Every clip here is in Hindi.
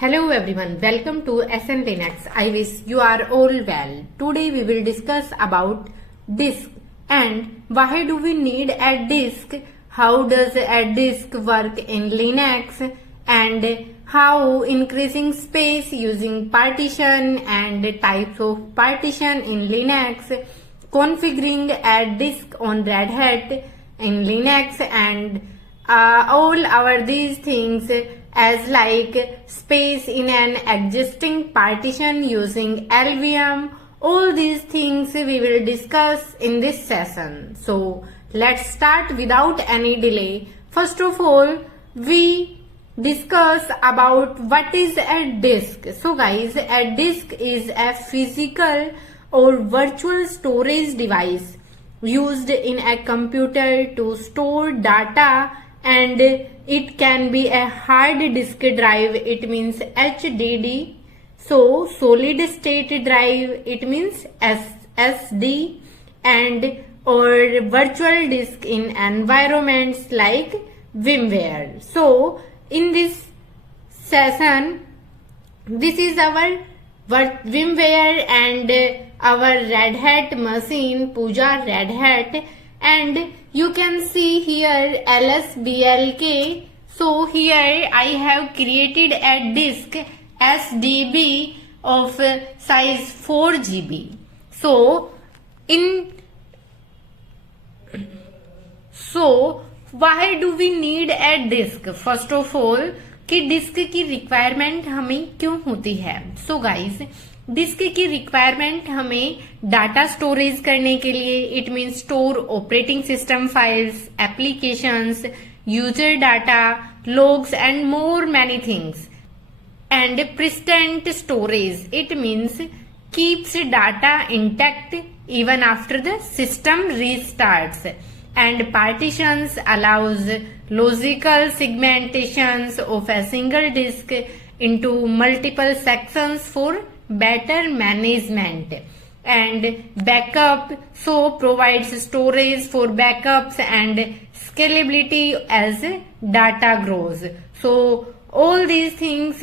Hello everyone, welcome to SN Linux. I wish you are all well. Today we will discuss about disk and why do we need a disk, how does a disk work in Linux, and how increasing space using partition and types of partition in Linux, configuring a disk on Red Hat in Linux, and all our these things as like space in an existing partition using LVM. All these things we will discuss in this session. So let's start without any delay. First of all, we discuss about what is a disk. So guys, a disk is a physical or virtual storage device used in a computer to store data, and it can be a hard disk drive, it means HDD. So solid state drive, it means SSD, and or virtual disk in environments like VMware. So in this session, this is our VMware and our Red Hat machine, Puja Red Hat, and you can see here LSBLK. So here I have created a disk SDB of size 4 GB. So why do we need a disk? First of all, कि डिस्क की रिक्वायरमेंट हमें क्यों होती है? सो गाइस, डिस्क की रिक्वायरमेंट हमें डाटा स्टोरेज करने के लिए, it mean store operating system files, applications, user data, logs and more many things. And persistent storage, it means keeps data intact even after the system restarts. And partitions allows logical segmentations of a single disk into multiple sections for better management. And backup, so provides storage for backups and scalability as data grows. So all these things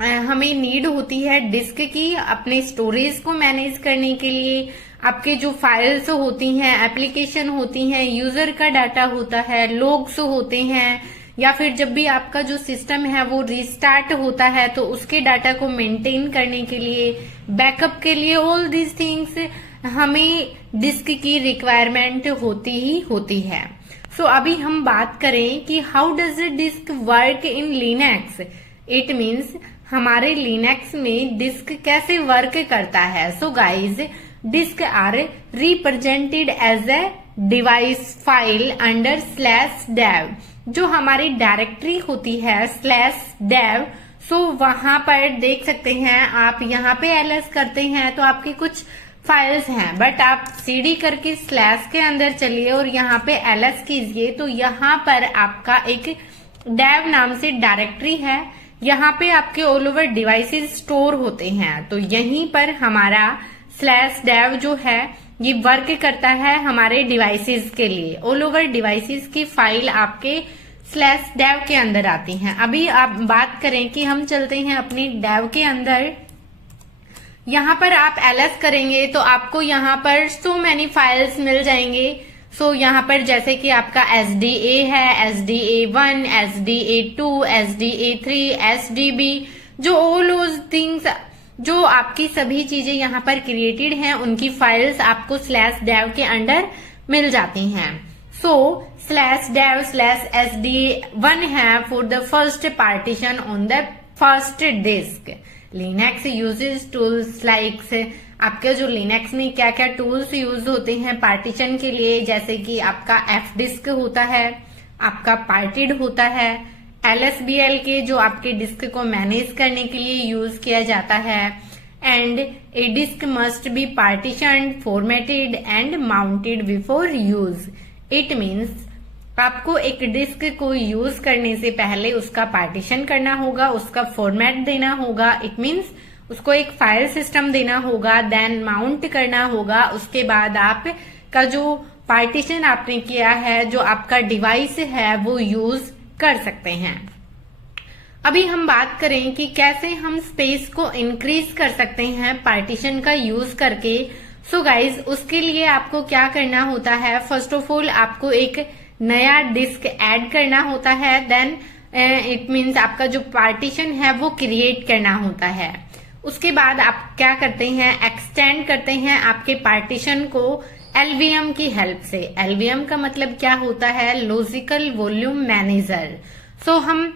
हमें नीड होती है डिस्क की अपने स्टोरेज को मैनेज करने के लिए। आपके जो फाइल्स होती हैं, एप्लीकेशन होती हैं, यूजर का डाटा होता है, लॉग्स होते हैं, या फिर जब भी आपका जो सिस्टम है वो रिस्टार्ट होता है तो उसके डाटा को मेंटेन करने के लिए, बैकअप के लिए, ऑल दिस थिंग्स हमें डिस्क की रिक्वायरमेंट होती ही होती है। सो अभी हम बात करें कि how does disk work in Linux. It means हमारे लिनक्स में डिस्क कैसे वर्क करता है। So guys, disk are represented as a device file under /dev। जो हमारी डायरेक्टरी होती है /dev, सो वहां पर देख सकते हैं आप, यहाँ पे ls करते हैं तो आपके कुछ फाइल्स हैं, बट आप cd करके स्लैश के अंदर चलिए और यहाँ पे ls कीजिए तो यहाँ पर आपका एक dev नाम से डायरेक्टरी है। यहाँ पे आपके ऑल ओवर डिवाइसेस स्टोर होते हैं, तो यहीं पर हमारा /dev जो है ये वर्क करता है हमारे डिवाइसेस के लिए। ऑल ओवर डिवाइसेस की फाइल आपके /dev के अंदर आती हैं। अभी आप बात करें कि हम चलते हैं अपनी dev के अंदर। यहाँ पर आप ls करेंगे तो आपको यहाँ पर सो मैनी फाइल्स मिल जाएंगे। सो यहाँ पर जैसे कि आपका SDA है, SDA1, SDA2, SDA3, SDB, जो ऑल दोज थिंग्स, जो आपकी सभी चीजें यहाँ पर क्रिएटेड हैं, उनकी फाइल्स आपको /dev के अंडर मिल जाती हैं। सो /dev/SDA1 है for the first partition on the first disk. Linux uses tools likes, आपके जो लिनक्स में क्या क्या टूल्स यूज होते हैं पार्टीशन के लिए, जैसे कि आपका fdisk होता है, आपका partied होता है, LSBLK जो आपके डिस्क को मैनेज करने के लिए यूज किया जाता है, and a disk must be partitioned, formatted and mounted before use। It means आपको एक डिस्क को यूज करने से पहले उसका पार्टीशन करना होगा, उसका फॉर्मेट देना होगा, इट मीन्स उसको एक फाइल सिस्टम देना होगा, देन माउंट करना होगा। उसके बाद आप का जो पार्टीशन आपने किया है, जो आपका डिवाइस है, वो यूज कर सकते हैं। अभी हम बात करें कि कैसे हम स्पेस को इंक्रीज कर सकते हैं पार्टीशन का यूज करके। सो गाइज, उसके लिए आपको क्या करना होता है, फर्स्ट ऑफ ऑल आपको एक नया डिस्क ऐड करना होता है, देन इट मीन्स आपका जो पार्टीशन है वो क्रिएट करना होता है। उसके बाद आप क्या करते हैं, एक्सटेंड करते हैं आपके पार्टीशन को एलवीएम की हेल्प से। एलवीएम का मतलब क्या होता है, लॉजिकल वॉल्यूम मैनेजर। सो हम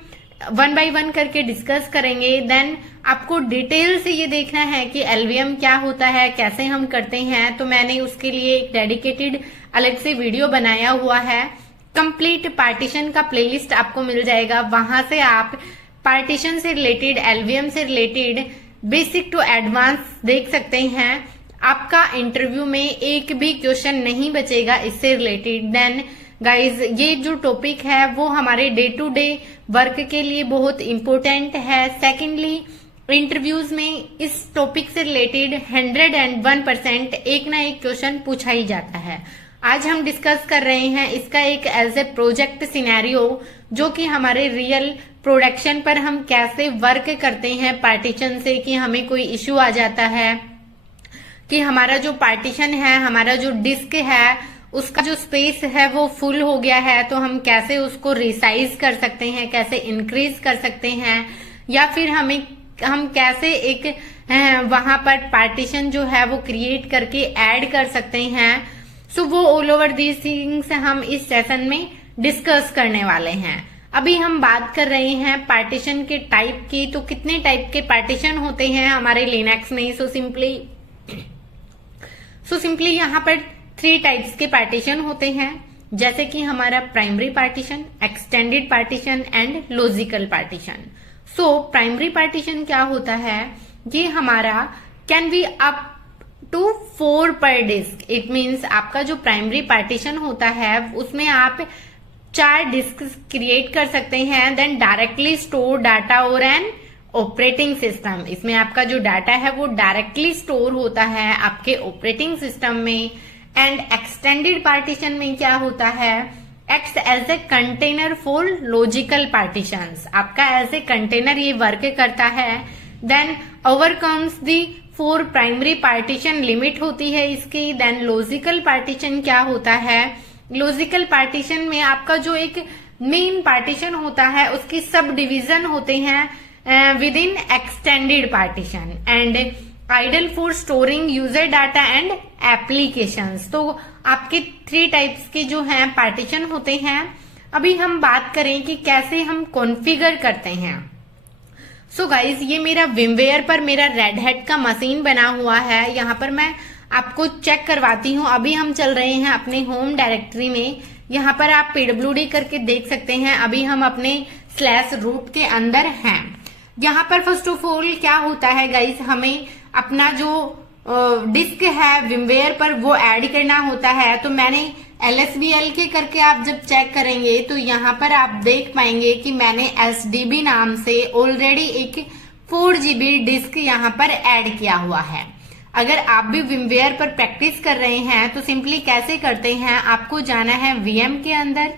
वन बाय वन करके डिस्कस करेंगे। देन आपको डिटेल से ये देखना है कि एलवीएम क्या होता है, कैसे हम करते हैं। तो मैंने उसके लिए एक डेडिकेटेड अलग से वीडियो बनाया हुआ है। कंप्लीट पार्टीशन का प्लेलिस्ट आपको मिल जाएगा, वहां से आप पार्टीशन से रिलेटेड, एलवीएम से रिलेटेड बेसिक टू एडवांस देख सकते हैं। आपका इंटरव्यू में एक भी क्वेश्चन नहीं बचेगा इससे रिलेटेड। देन गाइज, ये जो टॉपिक है वो हमारे डे टू डे वर्क के लिए बहुत इंपॉर्टेंट है। सेकेंडली, इंटरव्यूज में इस टॉपिक से रिलेटेड 101% एक ना एक क्वेश्चन पूछा ही जाता है। आज हम डिस्कस कर रहे हैं इसका एक एज ए प्रोजेक्ट सिनेरियो, जो कि हमारे रियल प्रोडक्शन पर हम कैसे वर्क करते हैं पार्टीशन से, कि हमें कोई इश्यू आ जाता है कि हमारा जो पार्टीशन है, हमारा जो डिस्क है, उसका जो स्पेस है वो फुल हो गया है, तो हम कैसे उसको रिसाइज कर सकते हैं, कैसे इंक्रीज कर सकते हैं, या फिर हम कैसे एक वहां पर पार्टीशन जो है वो क्रिएट करके ऐड कर सकते हैं। सो वो ऑल ओवर दीज थिंग्स हम इस सेशन में डिस्कस करने वाले हैं। अभी हम बात कर रहे हैं पार्टीशन के टाइप की। तो कितने टाइप के पार्टीशन होते हैं हमारे लिनक्स में? सो सिंपली यहाँ पर 3 टाइप्स के पार्टीशन होते हैं, जैसे कि हमारा primary partition, extended partition and logical partition. So primary partition क्या होता है, ये हमारा कैन बी अप टू 4 पर डिस्क। इट मीन्स आपका जो प्राइमरी पार्टीशन होता है उसमें आप 4 डिस्क क्रिएट कर सकते हैं। देन डायरेक्टली स्टोर डाटा और एन ऑपरेटिंग सिस्टम। इसमें आपका जो डाटा है वो डायरेक्टली स्टोर होता है आपके ऑपरेटिंग सिस्टम में। एंड एक्सटेंडेड पार्टीशन में क्या होता है, acts as a container for logical partitions. आपका एज ए कंटेनर ये वर्क करता है। Then overcomes the 4 primary partition limit होती है इसकी। देन लॉजिकल पार्टीशन क्या होता है, लॉजिकल पार्टीशन में आपका जो एक मेन पार्टीशन होता है उसकी सब डिवीजन होते हैं with in extended partition and idol for storing user data and applications. तो आपके 3 टाइप्स के जो हैं पार्टीशन होते हैं। अभी हम बात करें कि कैसे हम कॉन्फ़िगर करते हैं। सो गाइज, ये मेरा विमवेयर पर मेरा रेड हैट का मशीन बना हुआ है। यहाँ पर मैं आपको चेक करवाती हूँ। अभी हम चल रहे हैं अपने होम डायरेक्टरी में। यहाँ पर आप PWD करके देख सकते हैं। अभी हम अपने /root के अंदर हैं। यहाँ पर फर्स्ट ऑफ ऑल क्या होता है गाइज, हमें अपना जो डिस्क है विमवेयर पर वो ऐड करना होता है। तो मैंने LSBL करके आप जब चेक करेंगे तो यहाँ पर आप देख पाएंगे कि मैंने SDB नाम से ऑलरेडी एक 4 GB डिस्क यहाँ पर ऐड किया हुआ है। अगर आप भी विमवेयर पर प्रैक्टिस कर रहे हैं तो सिंपली कैसे करते हैं, आपको जाना है VM के अंदर,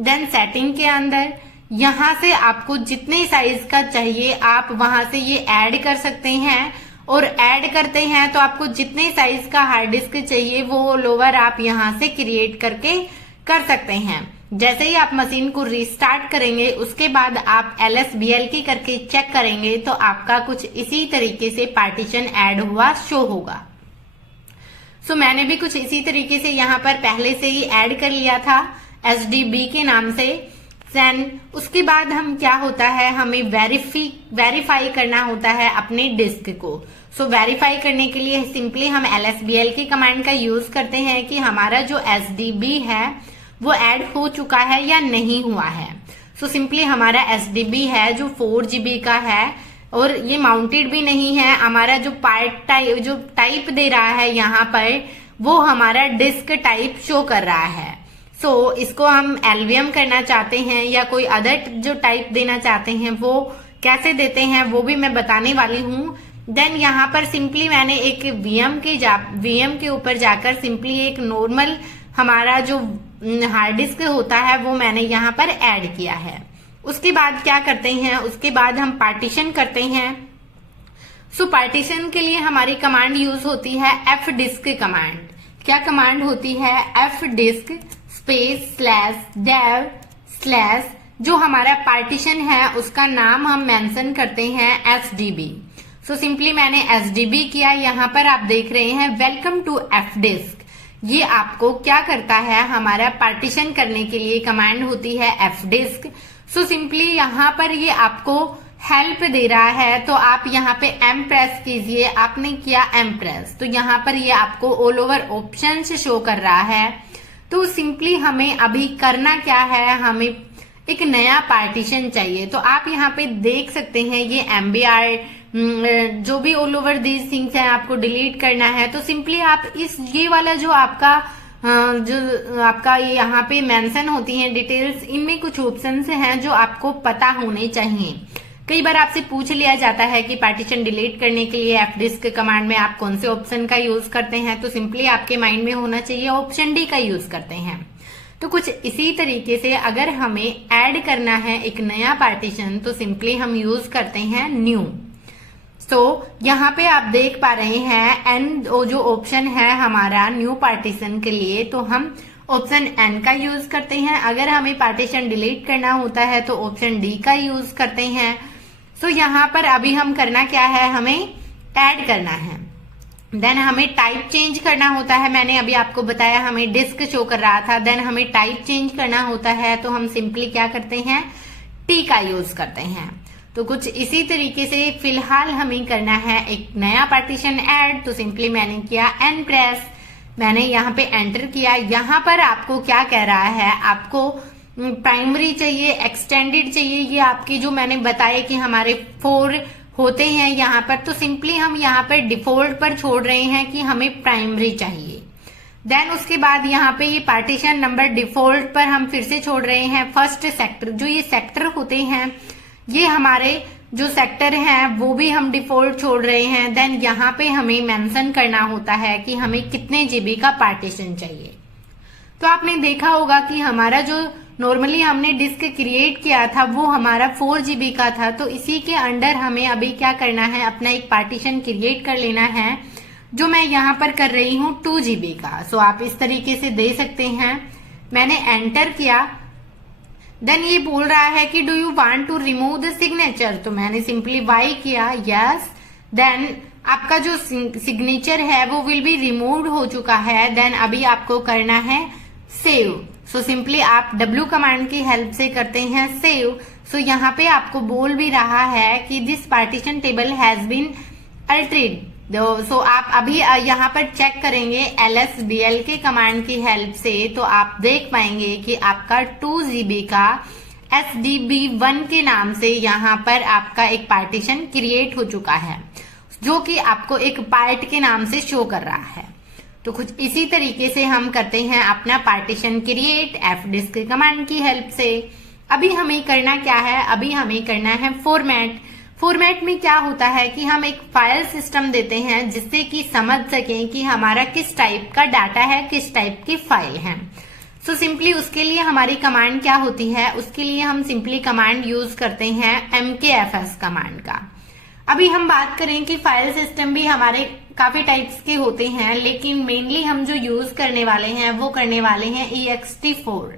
देन सेटिंग के अंदर। यहाँ से आपको जितने साइज का चाहिए आप वहां से ये ऐड कर सकते हैं। और ऐड करते हैं तो आपको जितने साइज का हार्ड डिस्क चाहिए वो लोअर आप यहाँ से क्रिएट करके कर सकते हैं। जैसे ही आप मशीन को रीस्टार्ट करेंगे उसके बाद आप LSBL करके चेक करेंगे तो आपका कुछ इसी तरीके से पार्टीशन ऐड हुआ शो होगा। सो मैंने भी कुछ इसी तरीके से यहाँ पर पहले से ही ऐड कर लिया था SDB के नाम से। देन उसके बाद हम क्या होता है, हमें वेरीफाई करना होता है अपने डिस्क को। सो वेरीफाई करने के लिए सिंपली हम LSBL की कमांड का यूज करते हैं कि हमारा जो SDB है वो ऐड हो चुका है या नहीं हुआ है। सो सिंपली हमारा SDB है जो 4 GB का है और ये माउंटेड भी नहीं है। हमारा जो टाइप दे रहा है यहाँ पर वो हमारा डिस्क टाइप शो कर रहा है। सो इसको हम LVM करना चाहते हैं या कोई अदर जो टाइप देना चाहते हैं वो कैसे देते हैं वो भी मैं बताने वाली हूँ। देन यहाँ पर सिंपली मैंने एक VM के ऊपर जाकर सिंपली एक नॉर्मल हमारा जो हार्ड डिस्क होता है वो मैंने यहाँ पर ऐड किया है। उसके बाद क्या करते हैं, उसके बाद हम पार्टीशन करते हैं। सो पार्टीशन के लिए हमारी कमांड यूज होती है fdisk कमांड। क्या कमांड होती है? fdisk स्पेस /dev/ जो हमारा पार्टीशन है उसका नाम हम मेंशन करते हैं sdb। सो सिंपली मैंने sdb किया। यहाँ पर आप देख रहे हैं वेलकम टू fdisk। ये आपको क्या करता है, हमारा पार्टीशन करने के लिए कमांड होती है fdisk। सो सिंपली यहाँ पर ये आपको हेल्प दे रहा है, तो आप यहाँ पे M प्रेस कीजिए। आपने किया M प्रेस, तो यहाँ पर ये आपको ऑल ओवर ऑप्शंस शो कर रहा है। तो सिंपली हमें अभी करना क्या है, हमें एक नया पार्टीशन चाहिए। तो आप यहाँ पे देख सकते हैं ये MBR जो भी ऑल ओवर दीज थिंग्स है आपको डिलीट करना है। तो सिंपली आप ये वाला जो आपका ये यहाँ पे मेंशन होती हैं डिटेल्स, इनमें कुछ ऑप्शंस हैं जो आपको पता होने चाहिए। कई बार आपसे पूछ लिया जाता है कि पार्टीशन डिलीट करने के लिए fdisk कमांड में आप कौन से ऑप्शन का यूज करते हैं, तो सिंपली आपके माइंड में होना चाहिए ऑप्शन डी का यूज करते हैं। तो कुछ इसी तरीके से अगर हमें ऐड करना है एक नया पार्टीशन, तो सिंपली हम यूज करते हैं न्यू। तो यहाँ पे आप देख पा रहे हैं एन जो ऑप्शन है हमारा न्यू पार्टीशन के लिए, तो हम ऑप्शन एन का यूज करते हैं। अगर हमें पार्टीशन डिलीट करना होता है तो ऑप्शन डी का यूज करते हैं। तो यहाँ पर अभी हम करना क्या है, हमें ऐड करना है। देन हमें टाइप चेंज करना होता है। मैंने अभी आपको बताया हमें डिस्क शो कर रहा था, देन हमें टाइप चेंज करना होता है, तो हम सिंपली क्या करते हैं, टी का यूज करते हैं। तो कुछ इसी तरीके से फिलहाल हमें करना है एक नया पार्टीशन ऐड। तो सिंपली मैंने किया एन प्रेस, मैंने यहाँ पे एंटर किया। यहाँ पर आपको क्या कह रहा है, आपको प्राइमरी चाहिए, एक्सटेंडेड चाहिए, ये आपकी जो मैंने बताया कि हमारे 4 होते हैं यहाँ पर। तो सिंपली हम यहाँ पर डिफॉल्ट पर छोड़ रहे हैं कि हमें प्राइमरी चाहिए। देन उसके बाद यहाँ पे ये पार्टीशन नंबर डिफॉल्ट पर हम फिर से छोड़ रहे हैं। फर्स्ट सेक्टर, जो ये सेक्टर होते हैं, ये हमारे जो सेक्टर हैं वो भी हम डिफॉल्ट छोड़ रहे हैं। देन यहाँ पे हमें मेंशन करना होता है कि हमें कितने जीबी का पार्टीशन चाहिए। तो आपने देखा होगा कि हमारा जो नॉर्मली हमने डिस्क क्रिएट किया था वो हमारा 4 जीबी का था। तो इसी के अंडर हमें अभी क्या करना है, अपना एक पार्टीशन क्रिएट कर लेना है, जो मैं यहाँ पर कर रही हूँ 2 जीबी का। सो आप इस तरीके से दे सकते हैं। मैंने एंटर किया। देन ये बोल रहा है कि do you want to remove the signature, तो मैंने सिंपली वाई किया, यस। देन आपका जो सिग्नेचर है वो विल बी रिमूव्ड हो चुका है। देन अभी आपको करना है सेव। सो सिंपली आप W कमांड की हेल्प से करते हैं सेव। सो यहाँ पे आपको बोल भी रहा है कि this partition table has been altered. So आप अभी यहाँ पर चेक करेंगे LSBL के कमांड की हेल्प से, तो आप देख पाएंगे कि आपका 2 जीबी का SDB1 के नाम से यहाँ पर आपका एक पार्टीशन क्रिएट हो चुका है, जो कि आपको एक पार्ट के नाम से शो कर रहा है। तो कुछ इसी तरीके से हम करते हैं अपना पार्टीशन क्रिएट fdisk कमांड की हेल्प से। अभी हमें करना क्या है, अभी हमें करना है फॉर्मेट। फॉर्मेट में क्या होता है कि हम एक फाइल सिस्टम देते हैं जिससे कि समझ सकें कि हमारा किस टाइप का डाटा है, किस टाइप की फाइल है। सो सिंपली उसके लिए हमारी कमांड क्या होती है, उसके लिए हम सिंपली कमांड यूज करते हैं mkfs कमांड का। अभी हम बात करें कि फाइल सिस्टम भी हमारे काफी टाइप्स के होते हैं, लेकिन मेनली हम जो यूज करने वाले हैं वो करने वाले हैं ext4।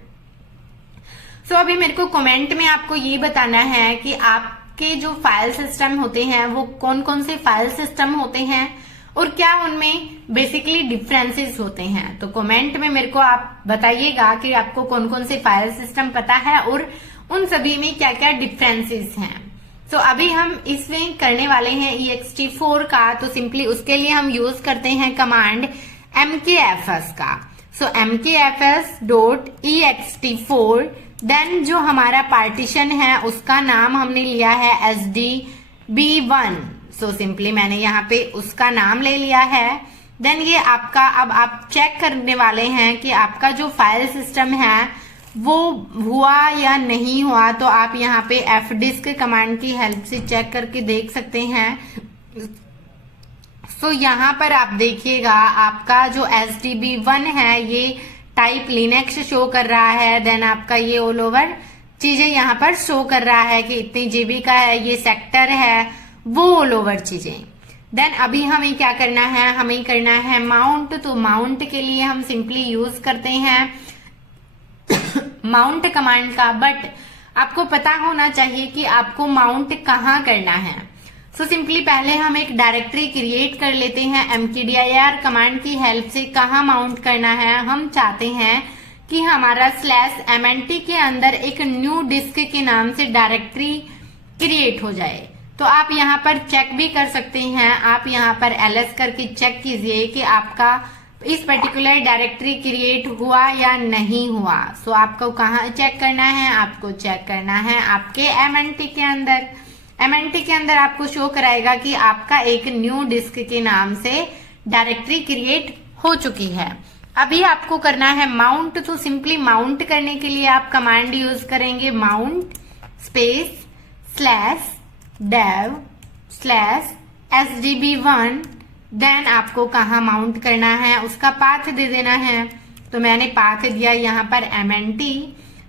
सो अभी मेरे को कमेंट में आपको ये बताना है कि आपके जो फाइल सिस्टम होते हैं वो कौन कौन से फाइल सिस्टम होते हैं और क्या उनमें बेसिकली डिफरेंसेस होते हैं। तो कमेंट में मेरे को आप बताइएगा कि आपको कौन कौन से फाइल सिस्टम पता है और उन सभी में क्या क्या डिफरेंसेस हैं। तो अभी हम इसमें करने वाले हैं ext4 का। तो सिंपली उसके लिए हम यूज करते हैं कमांड mkfs का। सो mkfs.ext4। देन जो हमारा पार्टीशन है उसका नाम हमने लिया है SDB1। सो सिंपली मैंने यहाँ पे उसका नाम ले लिया है। देन ये आपका, अब आप चेक करने वाले हैं कि आपका जो फाइल सिस्टम है वो हुआ या नहीं हुआ। तो आप यहाँ पे fdisk कमांड की हेल्प से चेक करके देख सकते हैं। सो यहाँ पर आप देखिएगा आपका जो SDB1 है ये टाइप लिनक्स शो कर रहा है। देन आपका ये ऑल ओवर चीजें यहाँ पर शो कर रहा है कि इतनी जीबी का है, ये सेक्टर है, वो ऑल ओवर चीजें। देन अभी हमें क्या करना है, हमें करना है माउंट। तो माउंट के लिए हम सिंपली यूज करते हैं माउंट कमांड का, बट आपको पता होना चाहिए कि आपको माउंट कहाँ करना है। सो सिंपली पहले हम एक डायरेक्टरी क्रिएट कर लेते हैं mkdir कमांड की हेल्प से। कहाँ माउंट करना है, हम चाहते हैं कि हमारा /mnt के अंदर एक न्यू डिस्क के नाम से डायरेक्टरी क्रिएट हो जाए। तो आप यहाँ पर चेक भी कर सकते हैं, आप यहाँ पर ls करके चेक कीजिए कि आपका इस पर्टिकुलर डायरेक्टरी क्रिएट हुआ या नहीं हुआ। सो आपको कहाँ चेक करना है, आपको चेक करना है आपके mnt के अंदर। mnt के अंदर आपको शो कराएगा कि आपका एक न्यू डिस्क के नाम से डायरेक्टरी क्रिएट हो चुकी है। अभी आपको करना है माउंट। तो सिंपली माउंट करने के लिए आप कमांड यूज करेंगे माउंट स्पेस /dev/sdb1। देन आपको कहाँ माउंट करना है, उसका पाथ दे देना है। तो मैंने पाथ दिया यहाँ पर mnt।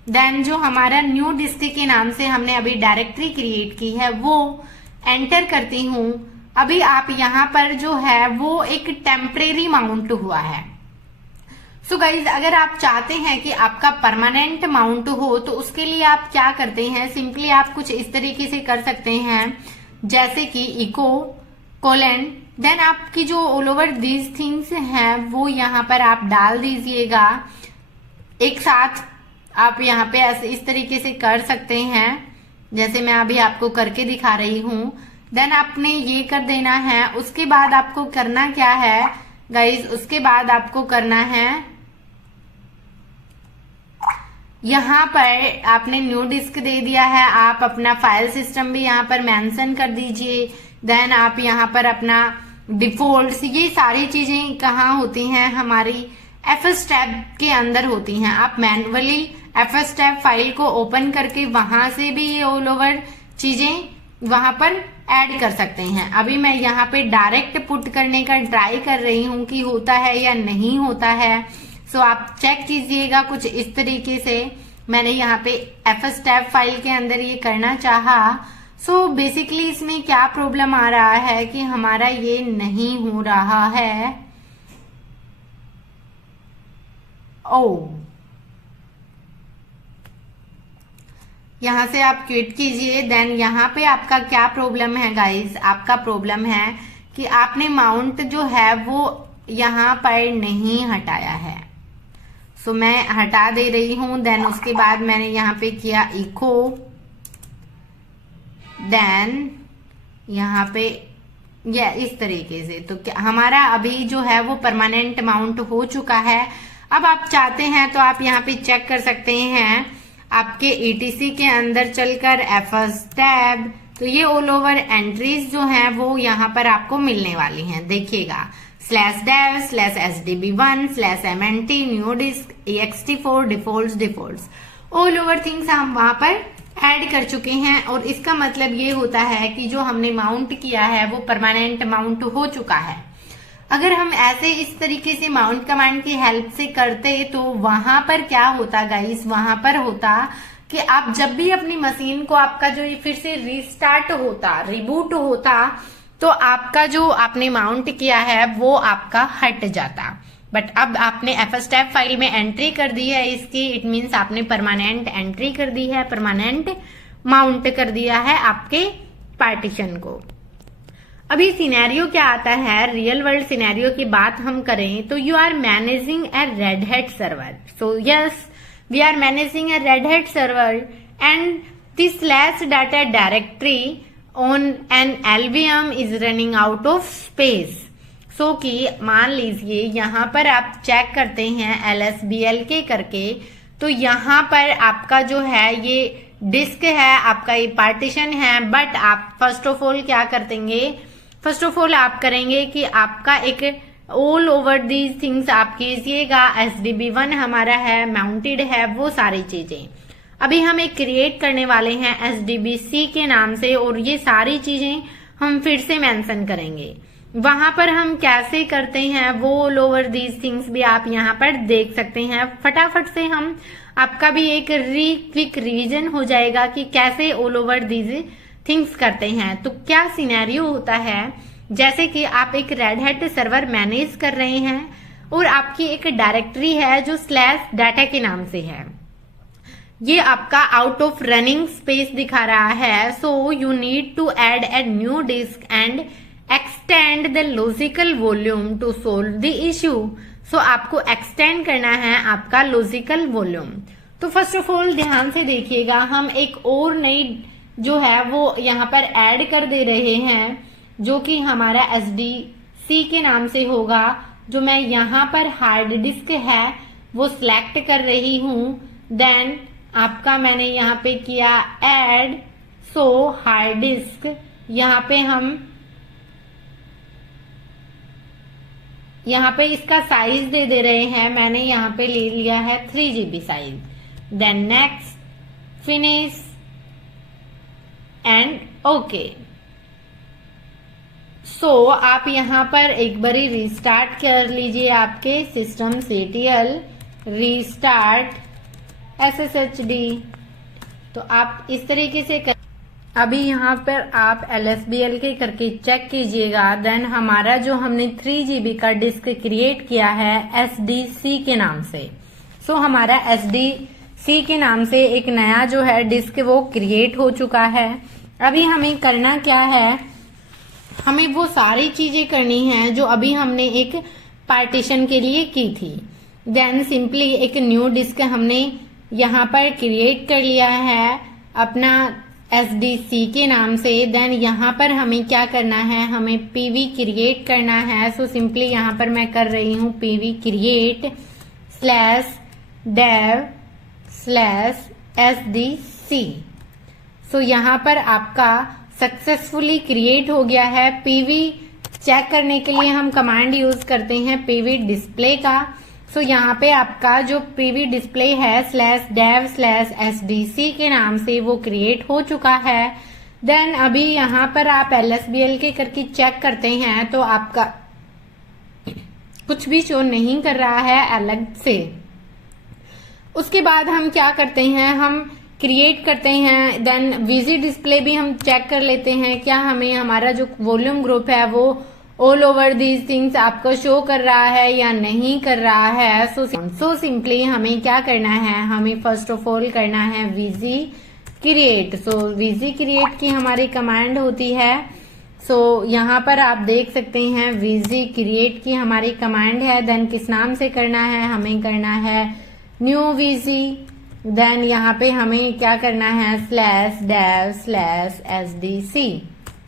देन जो हमारा न्यू डिस्क के नाम से हमने अभी डायरेक्टरी क्रिएट की है वो एंटर करती हूँ। अभी आप यहाँ पर जो है वो एक टेम्परेरी माउंट हुआ है। सो गाइज, अगर आप चाहते हैं कि आपका परमानेंट माउंट हो तो उसके लिए आप क्या करते हैं, सिंपली आप कुछ इस तरीके से कर सकते हैं, जैसे कि इको कोलन, देन आपकी जो ऑल ओवर दीज थिंग्स हैं वो यहाँ पर आप डाल दीजिएगा एक साथ। आप यहाँ पे ऐसे इस तरीके से कर सकते हैं, जैसे मैं अभी आपको करके दिखा रही हूँ। देन आपने ये कर देना है। उसके बाद आपको करना क्या है गाइज, उसके बाद आपको करना है यहाँ पर आपने न्यू डिस्क दे दिया है, आप अपना फाइल सिस्टम भी यहाँ पर मेंशन कर दीजिए। देन आप यहाँ पर अपना डिफॉल्ट्स, ये सारी चीजें कहाँ होती हैं, हमारी fs टैब के अंदर होती हैं। आप मैन्युअली fs टैब फाइल को ओपन करके वहां से भी ये ऑल ओवर चीजें वहां पर ऐड कर सकते हैं। अभी मैं यहाँ पे डायरेक्ट पुट करने का ट्राई कर रही हूँ कि होता है या नहीं होता है। सो आप चेक कीजिएगा कुछ इस तरीके से। मैंने यहाँ पे fs टैब फाइल के अंदर ये करना चाहा। सो बेसिकली इसमें क्या प्रॉब्लम आ रहा है कि हमारा ये नहीं हो रहा है। यहाँ से आप क्विट कीजिए। देन यहाँ पे आपका क्या प्रॉब्लम है गाइस, आपका प्रॉब्लम है कि आपने माउंट जो है वो यहाँ पर नहीं हटाया है। सो मैं हटा दे रही हूँ। देन उसके बाद मैंने यहाँ पे किया इको, देन यहाँ पे या इस तरीके से। तो क्या हमारा अभी जो है वो परमानेंट माउंट हो चुका है। अब आप चाहते हैं तो आप यहाँ पे चेक कर सकते हैं आपके etc के अंदर चलकर fs टैब, तो ये ऑल ओवर एंट्रीज जो हैं वो यहाँ पर आपको मिलने वाली हैं। देखिएगा /dev/sdb1/mnt new disk ext4 defaults all over things हम वहां पर ऐड कर चुके हैं। और इसका मतलब ये होता है कि जो हमने माउंट किया है वो परमानेंट माउंट हो चुका है। अगर हम ऐसे इस तरीके से माउंट कमांड की हेल्प से करते तो वहां पर क्या होता गाइस, वहां पर होता कि आप जब भी अपनी मशीन को आपका जो ये फिर से रीस्टार्ट होता, रिबूट होता, तो आपका जो आपने माउंट किया है वो आपका हट जाता। बट अब आपने fs टैब फाइल में एंट्री कर दी है इसकी, इट मीन्स आपने परमानेंट एंट्री कर दी है, परमानेंट माउंट कर दिया है आपके पार्टीशन को। अभी सिनेरियो क्या आता है, रियल वर्ल्ड सिनेरियो की बात हम करें तो you are managing a Red Hat server. So yes, we are managing a Red Hat server and this /data directory on an LVM is running out of space। सो कि मान लीजिए यहाँ पर आप चेक करते हैं LSBLK करके, तो यहाँ पर आपका जो है ये डिस्क है, आपका ये पार्टीशन है। बट आप फर्स्ट ऑफ ऑल क्या करेंगे, फर्स्ट ऑफ ऑल आप करेंगे कि आपका एक ऑल ओवर दीज थिंग्स आप कीजिएगा। SDB1 हमारा है, माउंटेड है, वो सारी चीजें अभी हम एक क्रिएट करने वाले हैं SDBC के नाम से, और ये सारी चीजें हम फिर से मेंशन करेंगे। वहां पर हम कैसे करते हैं वो ऑल ओवर दीज थिंग्स भी आप यहाँ पर देख सकते हैं। फटाफट से हम आपका भी एक क्विक रिवीजन हो जाएगा कि कैसे ऑल ओवर दीज थिंग्स करते हैं। तो क्या सिनेरियो होता है, जैसे कि आप एक रेड हैट सर्वर मैनेज कर रहे हैं और आपकी एक डायरेक्टरी है जो /डाटा के नाम से है। ये आपका आउट ऑफ रनिंग स्पेस दिखा रहा है। So you need to add a new disk and extend the logical volume to solve the issue. So आपको एक्सटेंड करना है आपका लॉजिकल वॉल्यूम। तो फर्स्ट ऑफ ऑल ध्यान से देखिएगा, हम एक और नई जो है वो यहाँ पर ऐड कर दे रहे हैं जो कि हमारा SDC के नाम से होगा। जो मैं यहाँ पर हार्ड डिस्क है वो सिलेक्ट कर रही हूँ। देन आपका मैंने यहाँ पे किया ऐड, सो हार्ड डिस्क, यहाँ पे हम यहाँ पे इसका साइज दे रहे हैं। मैंने यहाँ पे ले लिया है 3 GB size. Then next, finish and okay. So आप यहाँ पर एक बारी रिस्टार्ट कर लीजिए आपके सिस्टम CTL रिस्टार्ट SSHD। तो आप इस तरीके से अभी यहाँ पर आप LSBL के करके चेक कीजिएगा। देन हमारा जो हमने 3 GB का डिस्क क्रिएट किया है SDC के नाम से, सो हमारा SDC के नाम से एक नया जो है डिस्क वो क्रिएट हो चुका है। अभी हमें करना क्या है, हमें वो सारी चीजें करनी है जो अभी हमने एक पार्टीशन के लिए की थी। देन सिंपली एक न्यू डिस्क हमने यहाँ पर क्रिएट कर लिया है अपना SDC के नाम से। देन यहाँ पर हमें क्या करना है, हमें PV क्रिएट करना है। सो सिंपली यहाँ पर मैं कर रही हूँ PV क्रिएट /dev/SDC। सो यहाँ पर आपका सक्सेसफुली क्रिएट हो गया है। PV चेक करने के लिए हम कमांड यूज करते हैं PV डिस्प्ले का। सो यहाँ पे आपका जो PV डिस्प्ले है /dev/SDC के नाम से वो क्रिएट हो चुका है। देन अभी यहाँ पर आप LSBL के करके चेक करते हैं तो आपका कुछ भी शो नहीं कर रहा है अलग से। उसके बाद हम क्या करते हैं, हम क्रिएट करते हैं। देन VG डिस्प्ले भी हम चेक कर लेते हैं क्या हमें हमारा जो वॉल्यूम ग्रुप है वो ऑल ओवर दीज थिंग्स आपको शो कर रहा है या नहीं कर रहा है। सो सिंपली हमें क्या करना है, हमें फर्स्ट ऑफ ऑल करना है VG क्रिएट। सो VG क्रिएट की हमारी कमांड होती है। सो यहाँ पर आप देख सकते हैं VG क्रिएट की हमारी कमांड है। देन किस नाम से करना है, हमें करना है न्यू VG। देन यहाँ पे हमें क्या करना है /dev/SDC।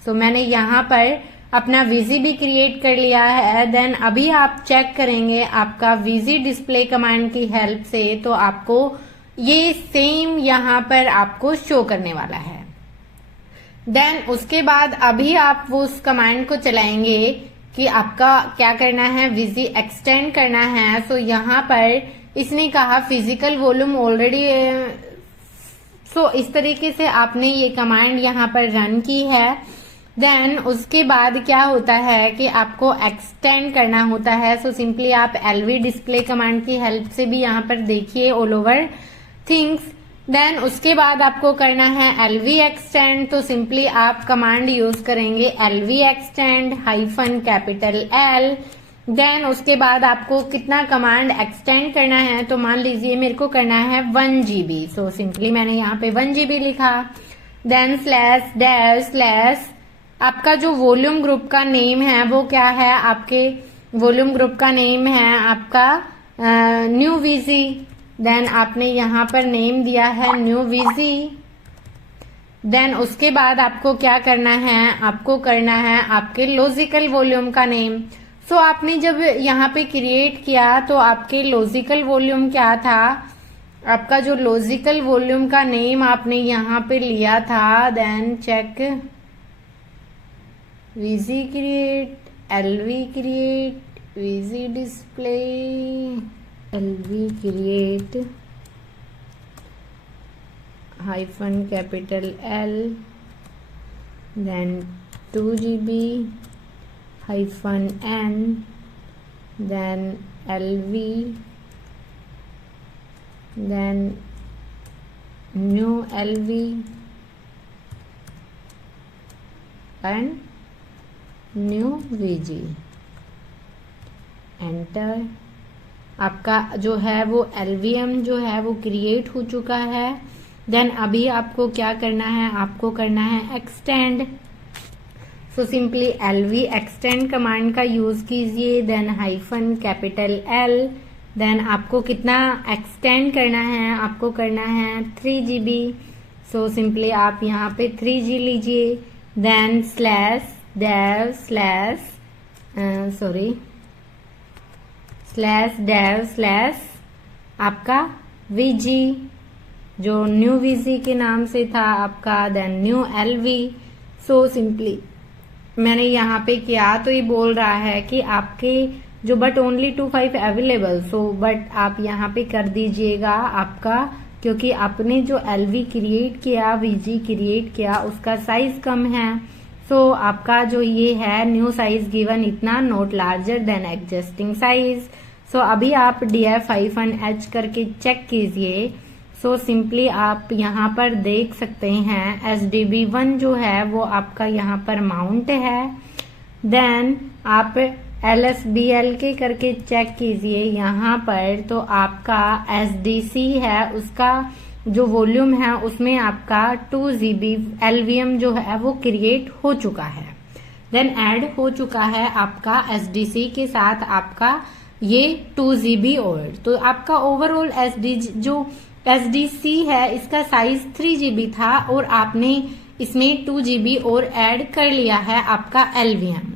सो मैंने यहाँ पर अपना VG भी क्रिएट कर लिया है। देन अभी आप चेक करेंगे आपका VG डिस्प्ले कमांड की हेल्प से तो आपको ये सेम यहाँ पर आपको शो करने वाला है। देन उसके बाद अभी आप वो उस कमांड को चलाएंगे कि आपका क्या करना है, VG एक्सटेंड करना है। सो यहाँ पर इसने कहा फिजिकल वॉल्यूम ऑलरेडी। सो इस तरीके से आपने ये कमांड यहाँ पर रन की है। देन उसके बाद क्या होता है कि आपको एक्सटेंड करना होता है। सो सिंपली आप LV डिस्प्ले कमांड की हेल्प से भी यहाँ पर देखिए ऑल ओवर थिंग्स। देन उसके बाद आपको करना है LV एक्सटेंड। तो सिंपली आप कमांड यूज करेंगे LV एक्सटेंड -L। देन उसके बाद आपको कितना कमांड एक्सटेंड करना है, तो मान लीजिए मेरे को करना है 1 GB। सो सिंपली मैंने यहाँ पे 1 GB लिखा। देन /dev/ आपका जो वॉल्यूम ग्रुप का नेम है वो क्या है, आपके वॉल्यूम ग्रुप का नेम है आपका न्यू VG। देन आपने यहाँ पर नेम दिया है न्यू VG। देन उसके बाद आपको क्या करना है, आपको करना है आपके लॉजिकल वॉल्यूम का नेम। सो आपने जब यहाँ पे क्रिएट किया तो आपके लॉजिकल वॉल्यूम क्या था, आपका जो लॉजिकल वॉल्यूम का नेम आपने यहाँ पे लिया था। Then check VG create, LV create, VG display, LV create -L, then 2 GB, -n, then LV, then new LV and new VG, enter. आपका जो है वो LVM जो है वो क्रिएट हो चुका है। देन अभी आपको क्या करना है, आपको करना है extend. So simply LV extend command का यूज कीजिए, देन -L, देन आपको कितना एक्सटेंड करना है, आपको करना है 3GB। सो सिंपली आप यहाँ पे 3G लीजिए, देन /dev/ आपका VG जो न्यू VG के नाम से था आपका, then new LV। So simply मैंने यहाँ पे किया तो ये बोल रहा है कि आपके जो but only 25 available, so but आप यहाँ पे कर दीजिएगा आपका, क्योंकि आपने जो LV क्रिएट किया, VG क्रिएट किया, उसका साइज कम है। सो आपका जो ये है न्यू साइज गिवन इतना, not larger than existing size. So अभी आप df-h करके चेक कीजिए। सो सिंपली आप यहाँ पर देख सकते हैं SDB1 जो है वो आपका यहाँ पर माउंट है। देन आप LSBL के करके चेक कीजिए यहाँ पर, तो आपका SDC है, उसका जो वॉल्यूम है उसमें आपका 2GB LVM जो है वो क्रिएट हो चुका है। देन ऐड हो चुका है आपका SDC के साथ आपका ये 2GB और, तो आपका ओवरऑल जो SDC है इसका साइज 3GB था और आपने इसमें 2GB और ऐड कर लिया है आपका LVM।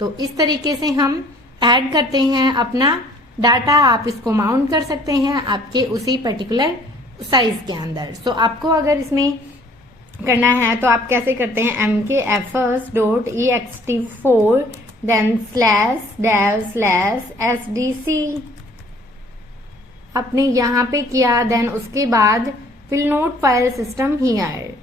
तो इस तरीके से हम ऐड करते हैं अपना डाटा। आप इसको माउंट कर सकते हैं आपके उसी पर्टिकुलर साइज के अंदर। सो आपको अगर इसमें करना है तो आप कैसे करते हैं, mkeffers.ext4 देन /dev/SDC आपने यहाँ पे किया। देन उसके बाद will note file system here.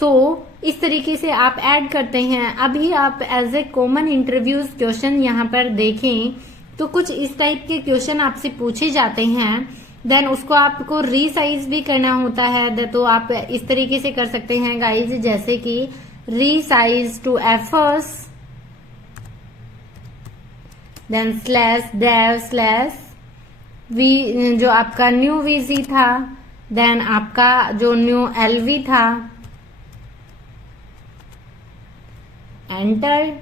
So इस तरीके से आप ऐड करते हैं। अभी आप as a common interviews question यहाँ पर देखें तो कुछ इस टाइप के क्वेश्चन आपसे पूछे जाते हैं। देन उसको आपको रीसाइज भी करना होता है, तो आप इस तरीके से कर सकते हैं गाइज, जैसे कि रीसाइज टू एफर्स, देन /dev/v जो आपका न्यू VG था, देन आपका जो न्यू LV था, एंटर।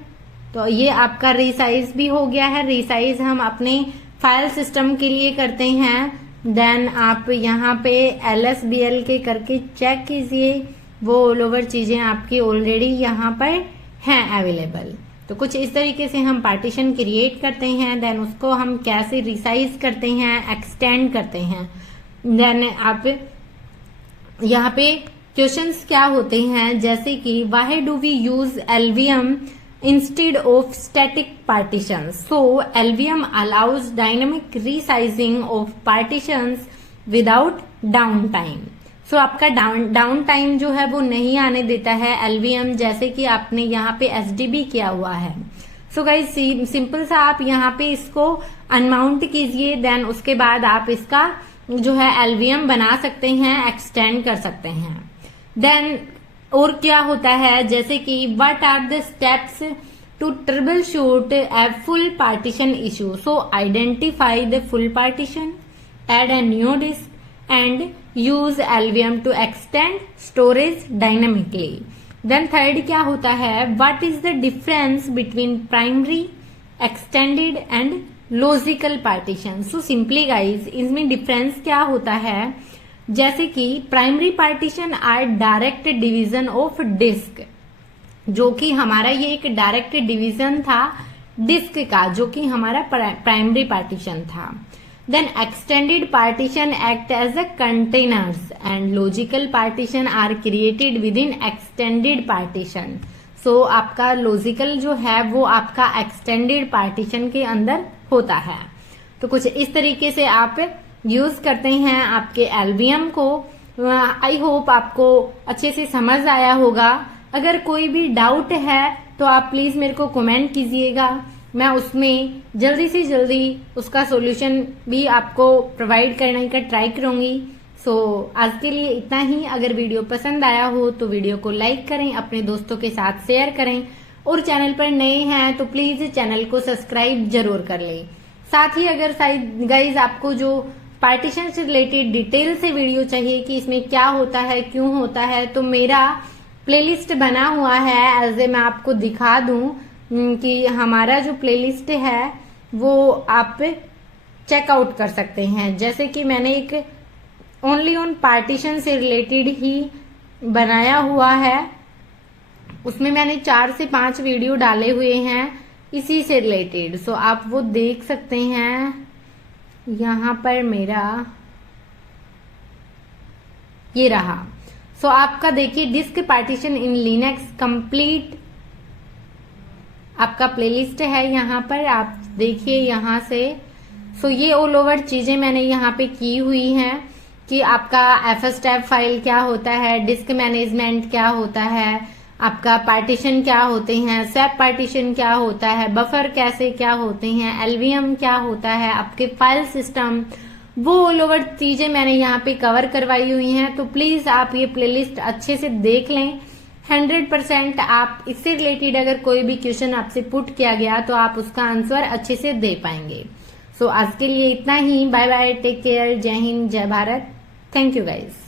तो ये आपका रीसाइज भी हो गया है। रीसाइज हम अपने फाइल सिस्टम के लिए करते हैं। देन आप यहाँ पे LSBL के करके चेक कीजिए, वो ऑल ओवर चीजें आपकी ऑलरेडी यहाँ पर हैं अवेलेबल। तो कुछ इस तरीके से हम पार्टीशन क्रिएट करते हैं। देन उसको हम कैसे रिसाइज करते हैं, एक्सटेंड करते हैं। देन आप यहाँ पे क्वेश्चंस क्या होते हैं, जैसे कि why do we use LVM instead of static partitions? So LVM allows dynamic resizing of partitions without downtime. So आपका डाउन टाइम जो है वो नहीं आने देता है LVM, जैसे कि आपने यहाँ पे SDB किया हुआ है। सो गाइज सिंपल सा आप यहाँ पे इसको अनमाउंट कीजिए, देन उसके बाद आप इसका जो है LVM बना सकते हैं, एक्सटेंड कर सकते हैं। देन और क्या होता है, जैसे कि what are the steps to troubleshoot a full partition issue? So identify the full partition, add a new disk and use LVM to extend storage dynamically. Then third क्या होता है, what is the difference between primary, extended and logical partition? So simply guys इसमें डिफरेंस क्या होता है, जैसे कि primary partition are direct division of disk, जो कि हमारा ये एक डायरेक्ट डिवीजन था डिस्क का, जो कि हमारा प्राइमरी पार्टीशन था। Then extended partition act as a containers and logical partition are created within extended partition. So आपका लॉजिकल जो है वो आपका एक्सटेंडेड पार्टीशन के अंदर होता है। तो कुछ इस तरीके से आप यूज करते हैं आपके एल्वियम को। आई होप आपको अच्छे से समझ आया होगा। अगर कोई भी डाउट है तो आप प्लीज मेरे को कमेंट कीजिएगा, मैं उसमें जल्दी से जल्दी उसका सॉल्यूशन भी आपको प्रोवाइड करने का ट्राई करूंगी। सो आज के लिए इतना ही। अगर वीडियो पसंद आया हो तो वीडियो को लाइक करें, अपने दोस्तों के साथ शेयर करें और चैनल पर नए हैं तो प्लीज चैनल को सब्सक्राइब जरूर कर लें। साथ ही अगर गाइज आपको जो पार्टीशन से रिलेटेड डिटेल से वीडियो चाहिए कि इसमें क्या होता है, क्यों होता है, तो मेरा प्लेलिस्ट बना हुआ है। एज ए मैं आपको दिखा दूं कि हमारा जो प्लेलिस्ट है वो आप चेकआउट कर सकते हैं। जैसे कि मैंने एक ओनली ऑन पार्टीशन से रिलेटेड ही बनाया हुआ है, उसमें मैंने 4 से 5 वीडियो डाले हुए हैं इसी से रिलेटेड। सो आप वो देख सकते हैं। यहाँ पर मेरा ये रहा। सो आपका देखिए disk partition in Linux complete आपका प्लेलिस्ट है। यहाँ पर आप देखिए यहाँ से। सो ये ऑल ओवर चीजें मैंने यहाँ पे की हुई हैं कि आपका fstep फाइल क्या होता है, डिस्क मैनेजमेंट क्या होता है, आपका पार्टीशन क्या होते हैं, स्वैप पार्टीशन क्या होता है, बफर कैसे क्या होते हैं, एलवीएम क्या होता है, आपके फाइल सिस्टम, वो ऑल ओवर चीजें मैंने यहाँ पे कवर करवाई हुई हैं। तो प्लीज आप ये प्लेलिस्ट अच्छे से देख लें। 100% आप इससे रिलेटेड अगर कोई भी क्वेश्चन आपसे पुट किया गया तो आप उसका आंसर अच्छे से दे पाएंगे। सो आज के लिए इतना ही। बाय बाय, टेक केयर, जय हिंद, जय भारत। Thank you guys.